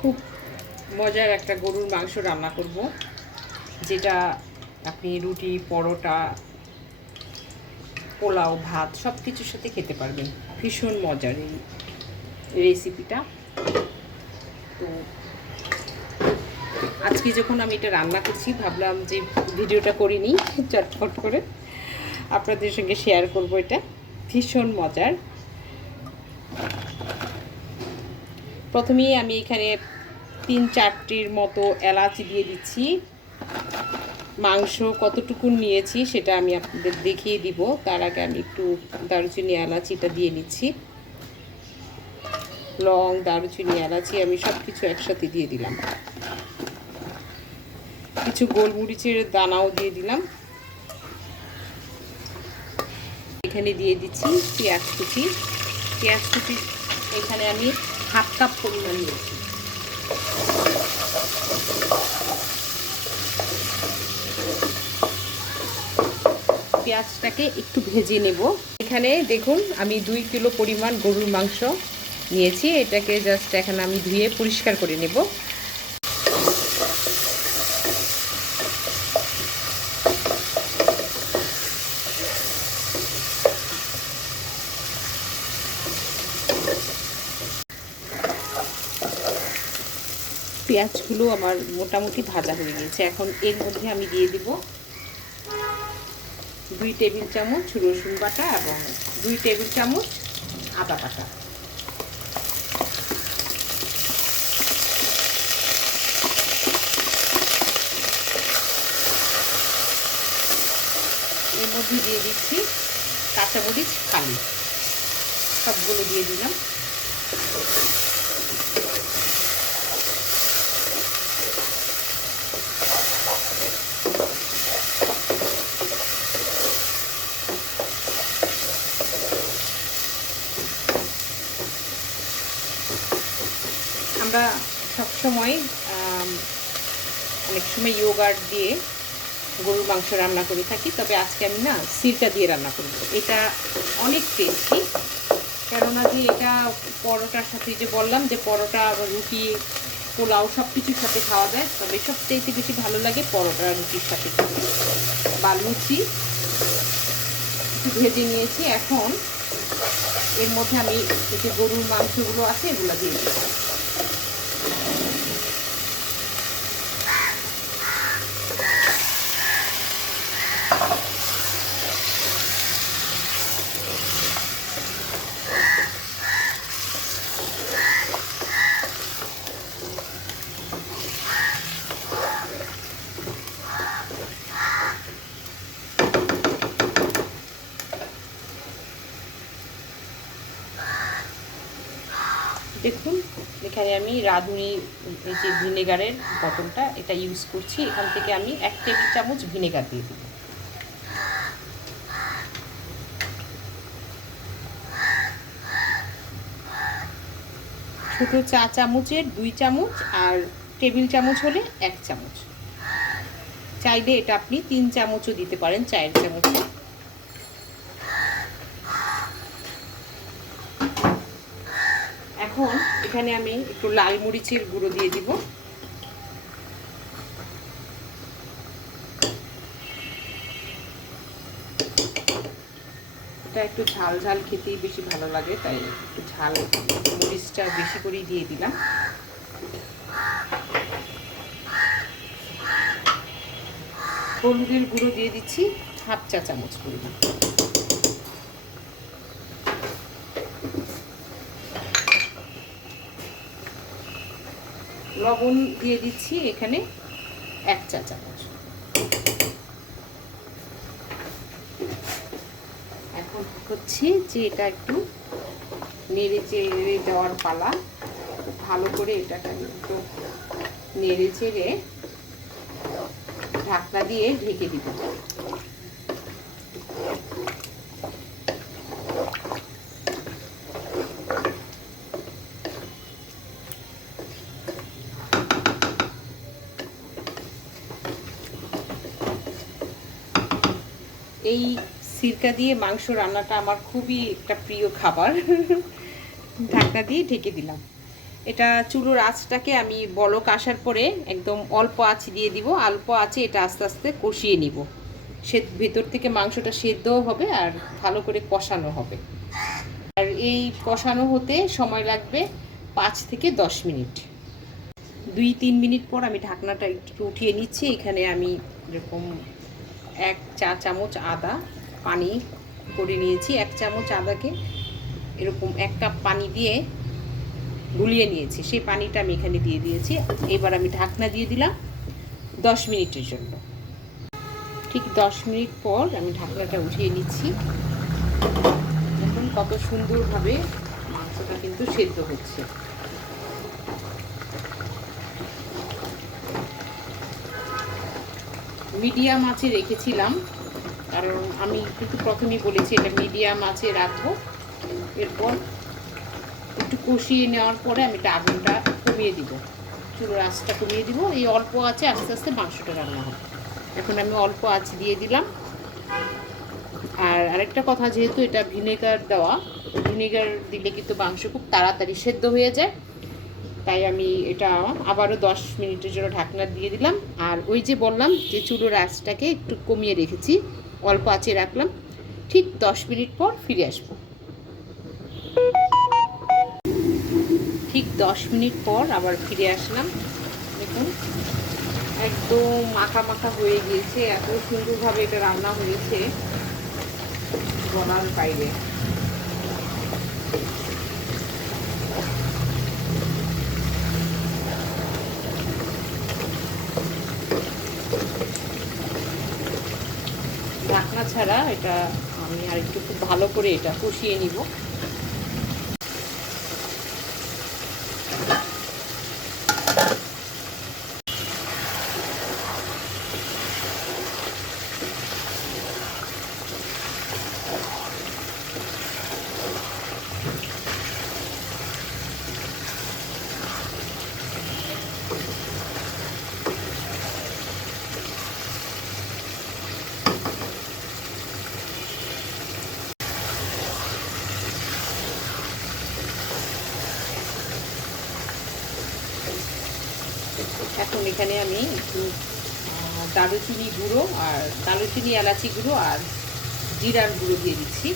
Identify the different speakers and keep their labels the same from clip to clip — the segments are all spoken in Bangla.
Speaker 1: খুব মজার একটা গরুর মাংস রান্না করব, যেটা আপনি রুটি, পরোটা, পোলাও, ভাত সব কিছুর সাথে খেতে পারবেন। ভীষণ মজার এই রেসিপিটা তো আজকে যখন আমি এটা রান্না করছি, ভাবলাম যে ভিডিওটা করিনি চটফট করে আপনাদের সঙ্গে শেয়ার করব এটা। ভীষণ মজার। প্রথমেই আমি এখানে তিন চারটির মতো এলাচি দিয়ে দিচ্ছি। মাংস কতটুকু নিয়েছি সেটা আমি আপনাদের দেখিয়ে দিব। তার আগে আমি একটু দারুচিনি এলাচিটা দিয়ে নিচ্ছি। লং, দারুচিনি, এলাচি আমি সব কিছু একসাথে দিয়ে দিলাম। কিছু গোলমরিচের দানাও দিয়ে দিলাম। এখানে দিয়ে দিচ্ছি পেঁয়াজ কুচি। পেঁয়াজ কুচি, এখানে আমি হাফ কাপ পরিমাণ দিয়েছি পেঁয়াজটাকে একটু ভেজে নেব। এখানে দেখুন, আমি দুই কিলো পরিমাণ গরুর মাংস নিয়েছি। এটাকে জাস্ট এখানে আমি ধুয়ে পরিষ্কার করে নেব। পেঁয়াজগুলো আমার মোটামুটি ভাজা হয়ে গেছে। এখন এর মধ্যে আমি দিয়ে দিব দুই টেবিল চামচ রসুন বাটা এবং দুই টেবিল চামচ আদা বাটা। এর মধ্যে দিয়ে দিচ্ছি কাঁচামরিচ খালি সবগুলো দিয়ে দিলাম আমরা সবসময় অনেক সময় ইয়োগার্ট দিয়ে গরুর মাংস রান্না করে থাকি, তবে আজকে আমি না সিরকা দিয়ে রান্না করব। এটা অনেক টেস্টি কেননা যে এটা পরোটার সাথে যে বললাম যে পরোটা, রুটি, পোলাও সব কিছুর সাথে খাওয়া যায়, তবে সবচেয়ে বেশি ভালো লাগে পরোটা রুটির সাথে বা লুচি ভেজে নিয়েছি, এখন এর মধ্যে আমি যে গরুর মাংসগুলো আছে, এগুলো দিয়ে দিচ্ছি। দেখুন, এখানে আমি রাঁধুনি, এই যে ভিনেগারের বোতলটা এটা ইউজ করছি। এখান থেকে আমি এক টেবিল চামচ ভিনেগার দিয়ে দেবো। ছোটো চা চামচের দুই চামচ আর টেবিল চামচ হলে এক চামচ। চাইলে এটা আপনি তিন চামচও দিতে পারেন, চায়ের চামচে। এখন এখানে আমি একটু লাল মরিচের গুঁড়ো দিয়ে দিব। এটা একটু ঝাল ঝাল খেতেই বেশি ভালো লাগে, তাই একটু ঝাল মরিচটা বেশি করেই দিয়ে দিলাম। হলুদের গুঁড়ো দিয়ে দিচ্ছি হাফ চা চামচ পরিমাণ। লবণ দিয়ে দিচ্ছি এখানে এক চা চামচ। এখন হচ্ছে যে এটা একটু নেড়ে চেড়ে দেওয়ার পালা, ভালো করে এটাকে একটু নেড়ে চেড়ে ঢাকনা দিয়ে ঢেকে দিব এই সিরকা দিয়ে মাংস রান্নাটা আমার খুবই একটা প্রিয় খাবার। ঢাকনা দিয়ে ঢেকে দিলাম। এটা চুলোর আঁচটাকে আমি বলক আসার পরে একদম অল্প আঁচ দিয়ে দিব, অল্প আঁচে এটা আস্তে আস্তে কষিয়ে নিব। সে ভেতর থেকে মাংসটা সেদ্ধও হবে আর ভালো করে কষানো হবে। আর এই কষানো হতে সময় লাগবে পাঁচ থেকে দশ মিনিট। দুই তিন মিনিট পর আমি ঢাকনাটা একটু উঠিয়ে নিচ্ছি। এখানে আমি এরকম এক চা চামচ আদা পানি করে নিয়েছি। এক চামচ আদাকে এরকম এক কাপ পানি দিয়ে গুলিয়ে নিয়েছি। সেই পানিটা আমি এখানে দিয়ে দিয়েছি। এবার আমি ঢাকনা দিয়ে দিলাম দশ মিনিটের জন্য। ঠিক দশ মিনিট পর আমি ঢাকনাটা উঠিয়ে নিচ্ছি। দেখুন কত সুন্দরভাবে মাংসটা কিন্তু সেদ্ধ হচ্ছে। মিডিয়াম আঁচে রেখেছিলাম, কারণ আমি কিন্তু প্রথমেই বলেছি এটা মিডিয়াম আঁচে রাখব। এরপর একটু কষিয়ে নেওয়ার পরে আমি এটা আগুনটা কমিয়ে দিব। চুলোর আঁচটা কমিয়ে দিব। এই অল্প আছে, আস্তে আস্তে মাংসটা রান্না হবে। এখন আমি অল্প আঁচ দিয়ে দিলাম। আর আরেকটা কথা, যেহেতু এটা ভিনেগার দেওয়া, ভিনেগার দিলে কিন্তু মাংস খুব তাড়াতাড়ি সেদ্ধ হয়ে যায়। তাই আমি এটা আবারও দশ মিনিটের জন্য ঢাকনা দিয়ে দিলাম। আর ওই যে বললাম যে চুলোর আঁচটাকে একটু কমিয়ে রেখেছি, অল্প আঁচে রাখলাম। ঠিক দশ মিনিট পর ফিরে আসব। ঠিক দশ মিনিট পর আবার ফিরে আসলাম। দেখুন, একদম মাখা মাখা হয়ে গিয়েছে, এত সুন্দরভাবে এটা রান্না হয়েছে। বলার বাইরে। ছাড়া এটা আমি আর একটু খুব ভালো করে এটা কষিয়ে নিব এখন এখানে আমি একটু আহ, দারুচিনি গুঁড়ো আর দারুচিনি এলাচি গুঁড়ো আর জিরার গুঁড়ো দিয়ে দিচ্ছি।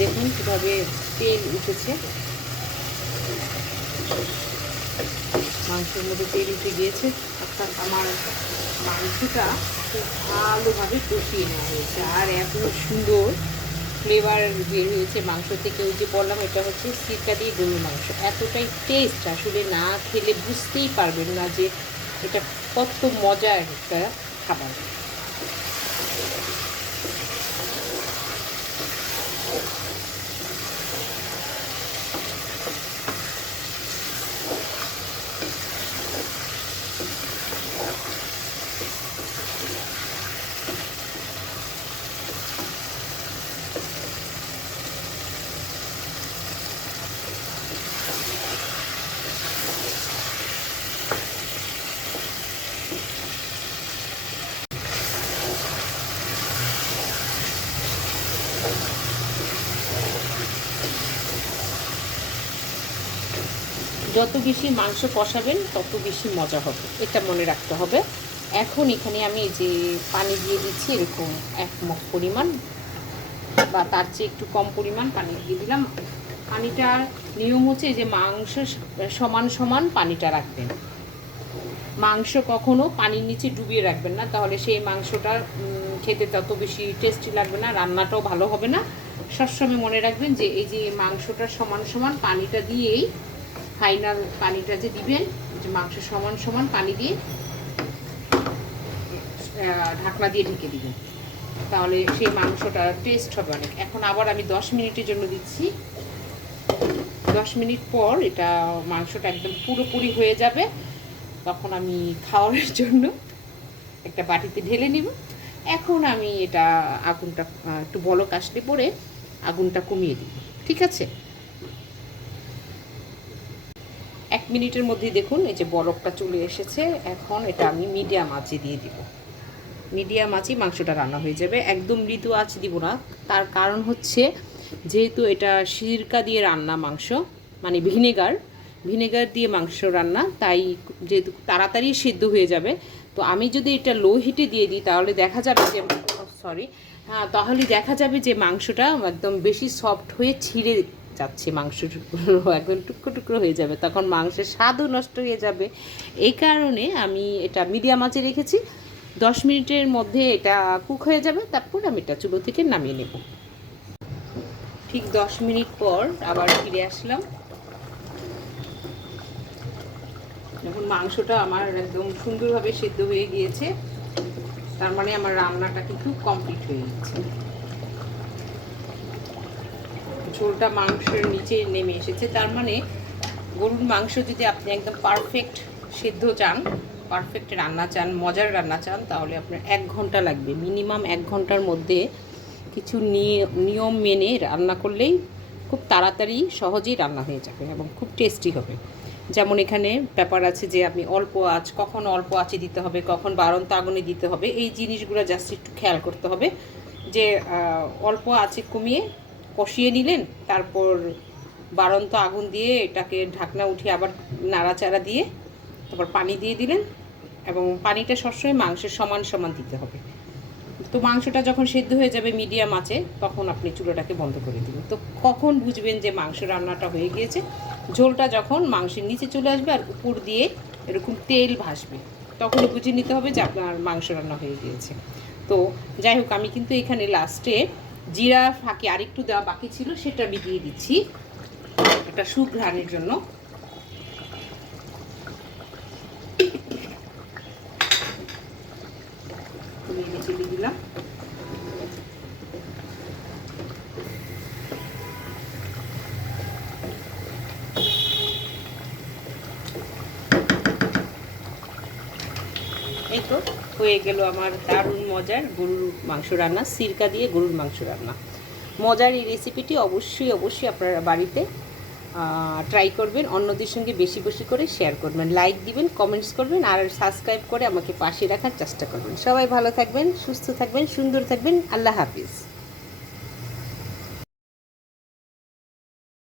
Speaker 1: দেখুন কীভাবে তেল উঠেছে। মাংসের মধ্যে তেল উঠে গিয়েছে। অর্থাৎ আমার মাংসটা খুব ভালোভাবে কষিয়ে নেওয়া হয়েছে। আর এত সুন্দর ফ্লেভার বের হয়েছে মাংস থেকে। ওই যে বললাম, এটা হচ্ছে সিরকা দিয়ে গরুর মাংস। এতটাই টেস্ট আসলে না খেলে বুঝতেই পারবেন না যে এটা কত মজার একটা খাবার। যত বেশি মাংস কষাবেন, তত বেশি মজা হবে। এটা মনে রাখতে হবে। এখন এখানে আমি যে পানি দিয়ে দিচ্ছি, এরকম এক মগ পরিমাণ, বা তার চেয়ে একটু কম পরিমাণ পানি দিয়ে দিলাম। পানিটার নিয়ম হচ্ছে যে মাংস সমান সমান পানিটা রাখবেন। মাংস কখনো পানির নিচে ডুবিয়ে রাখবেন না। তাহলে সেই মাংসটা খেতে তত বেশি টেস্টি লাগবে না, রান্নাটাও ভালো হবে না। সবসময় মনে রাখবেন যে এই যে মাংসটা সমান সমান পানিটা দিয়েই ফাইনাল পানিটা যে দিবেন যে মাংস সমান সমান পানি দিয়ে ঢাকনা দিয়ে ঢেকে দিবেন। তাহলে সেই মাংসটা টেস্ট হবে অনেক। এখন আবার আমি দশ মিনিটের জন্য দিচ্ছি। দশ মিনিট পর এটা মাংসটা একদম পুরোপুরি হয়ে যাবে। তখন আমি খাওয়ার জন্য একটা বাটিতে ঢেলে নিব। এখন আমি এটা আগুনটা একটু বলক আসলে পরে আগুনটা কমিয়ে দিই ঠিক আছে এক মিনিটের মধ্যে দেখুন, এই যে বরফটা চলে এসেছে। এখন এটা আমি মিডিয়াম আঁচে দিয়ে দিব। মিডিয়াম আঁচে মাংসটা রান্না হয়ে যাবে। একদম মৃদু আঁচ দিব না। তার কারণ হচ্ছে, যেহেতু এটা সিরকা দিয়ে রান্না মাংস মানে ভিনেগার ভিনেগার দিয়ে মাংস রান্না, তাই যেহেতু তাড়াতাড়ি সিদ্ধ হয়ে যাবে, তো আমি যদি এটা লো হিটে দিয়ে দিই, তাহলে দেখা যাবে যে সরি হ্যাঁ তাহলে দেখা যাবে যে মাংসটা একদম বেশি সফট হয়ে ছিঁড়ে যাচ্ছে মাংসগুলো একদম টুকরো টুকরো হয়ে যাবে। তখন মাংসের স্বাদও নষ্ট হয়ে যাবে। এই কারণে আমি এটা মিডিয়াম আঁচে রেখেছি। দশ মিনিটের মধ্যে এটা কুক হয়ে যাবে। তারপর আমি এটা চুলো থেকে নামিয়ে নেব। ঠিক দশ মিনিট পর আবার ফিরে আসলাম। এখন মাংসটা আমার একদম সুন্দরভাবে সিদ্ধ হয়ে গিয়েছে। তার মানে আমার রান্নাটা কিন্তু কমপ্লিট হয়ে গেছে ঝোলটা মাংসের নিচে নেমে এসেছে। তার মানে গরুর মাংস যদি আপনি একদম পারফেক্ট সিদ্ধ চান পারফেক্ট রান্না চান, মজার রান্না চান, তাহলে আপনার এক ঘণ্টা লাগবে। মিনিমাম এক ঘণ্টার মধ্যে কিছু নিয়ে- নিয়ম মেনে রান্না করলেই খুব তাড়াতাড়ি সহজেই রান্না হয়ে যাবে এবং খুব টেস্টি হবে। যেমন এখানে ব্যাপার আছে যে আপনি অল্প আঁচ, কখন অল্প আঁচে দিতে হবে, কখন বারন্ত আগুনে দিতে হবে, এই জিনিসগুলো জাস্ট একটু খেয়াল করতে হবে যে অল্প আঁচে কমিয়ে কষিয়ে নিলেন, তারপর বারন্ত আগুন দিয়ে এটাকে ঢাকনা উঠিয়ে আবার নাড়াচাড়া দিয়ে তারপর পানি দিয়ে দিলেন এবং পানিটা সবসময় মাংসের সমান সমান দিতে হবে। তো মাংসটা যখন সেদ্ধ হয়ে যাবে মিডিয়াম আছে, তখন আপনি চুলোটাকে বন্ধ করে দিবেন। তো কখন বুঝবেন যে মাংস রান্নাটা হয়ে গিয়েছে? ঝোলটা যখন মাংসের নিচে চলে আসবে আর উপর দিয়ে এরকম তেল ভাসবে, তখনই বুঝে নিতে হবে যে আপনার মাংস রান্না হয়ে গিয়েছে। তো যাই হোক, আমি কিন্তু এখানে লাস্টে জিরা ফাঁকে আরেকটু দেওয়া বাকি ছিল সেটা দিয়ে দিচ্ছি। একটা সুঘ্রাণের জন্য। দিয়ে দিলাম। এই তো হয়ে গেল আমার দারুণ মজার গরুর মাংস রান্না, সিরকা দিয়ে গরুর মাংস রান্না। মজার এই রেসিপিটি অবশ্যই অবশ্যই আপনারা বাড়িতে ট্রাই করবেন, অন্যদের সঙ্গে বেশি বেশি করে শেয়ার করবেন। লাইক দিবেন কমেন্টস করবেন, আর সাবস্ক্রাইব করে আমাকে পাশে রাখার চেষ্টা করবেন। সবাই ভালো থাকবেন, সুস্থ থাকবেন, সুন্দর থাকবেন। আল্লাহ হাফিজ।